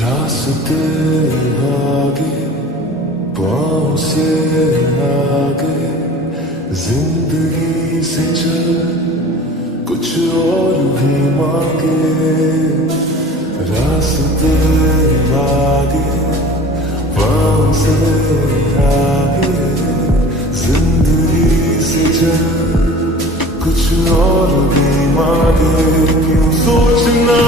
रास्ते आगे पाँव से आगे जिंदगी से चल कुछ और भी मांगे। रास्ते आगे पाँव से आगे जिंदगी से चल कुछ और भी मांगे। क्यों सोचना